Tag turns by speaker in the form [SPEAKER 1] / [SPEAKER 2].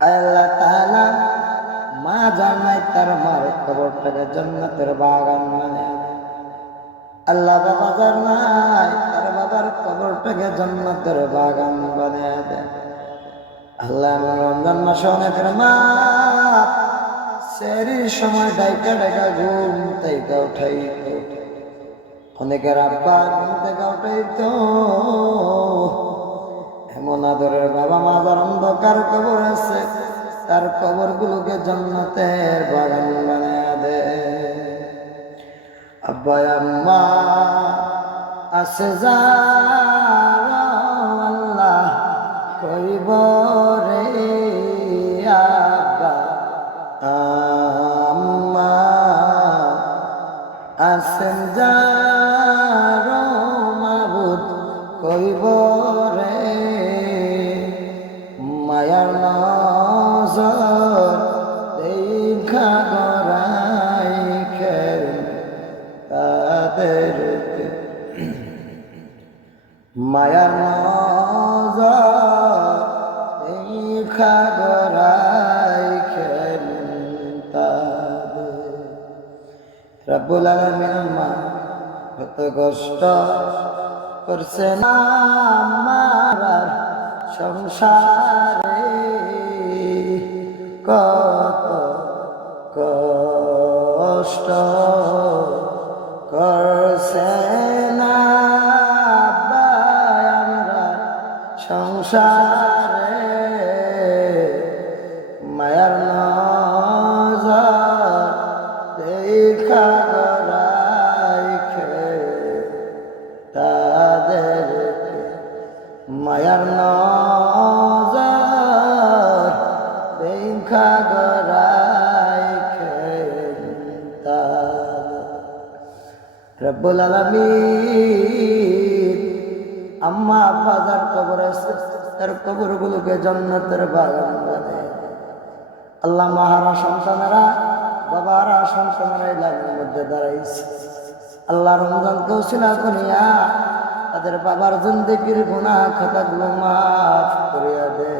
[SPEAKER 1] আল্লাহ তাআলা মা জানাই তার মার কবরটাকে জান্নাতের বাগান মানে আল্লাহ বাবা জানাই তার বাবার কবরটাকে জান্নাতের বাগান বানিয়ে আল্লাহ আমার রমজান মাসে অনেকের মা সেরির সময় ডাইকা ডাইকা ঘুম থেকে উঠাই অনেকের আব্বা ঘুম থেকে উঠাই তো এমন বাবা মা যার অন্ধকার কবর আছে। তার কবর গুলোকে জন্নতের বাগান বানিয়ে দে। আব্বা আম্মা, আছে যা আল্লাহ কইব রে আব্বা। আম্মা, আছেন যার দেখা গড়াই খেল তাদেরকে মায়ার দেখা গড়াই খেল তাদের। রব্বুল আলমিন মা কত কষ্ট করছে না সংসারে, কত কষ্ট করছে না আমরা সংসারে। মায়ার নজর দেখা রাইখে তাদেরকে। মায়ার নজর দেখা রাইখে রব্বুল আলামিন আম্মা যার কবর তার কবর গুলোকে জন্নতের বাগান বানায় আল্লাহ মাহারা সন্তানেরা, বাবারা সন্তানেরা এই লাইনের মধ্যে দাঁড়াইছে। আল্লাহ রমজান কৌশিলা করিয়া তাদের বাবার জিন্দিগির গুণা খাতাগুলো মাফ করিয়া দে